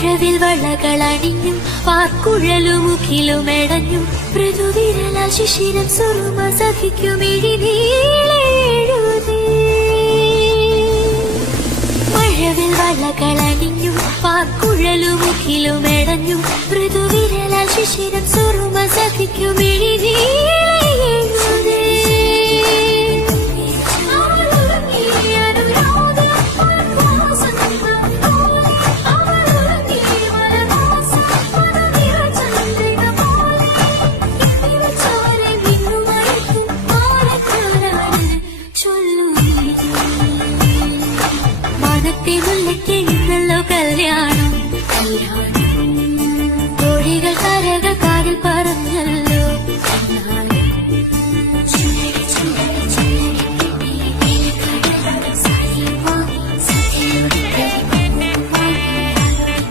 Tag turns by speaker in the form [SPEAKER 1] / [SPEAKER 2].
[SPEAKER 1] മഴവിൽ വളകളണിഞ്ഞും വാക്കുഴലുമുഖിലുമെടഞ്ഞും മൃദുവിരല ശിശിരം സുറുമ സഖിക്കും ഇഴിനീളെഴുതേ മഴവിൽ വളകളണിഞ്ഞും വാക്കുഴലുമുഖിലുമെടഞ്ഞും മൃദുവിരല ശിശിരം സുറുമ സഹിക്കും ഇഴിനീളെഴുതേ മനത്തെ മുല്ലക്കെഴുന്നല്ലോ കല്യാണം കല്യാണം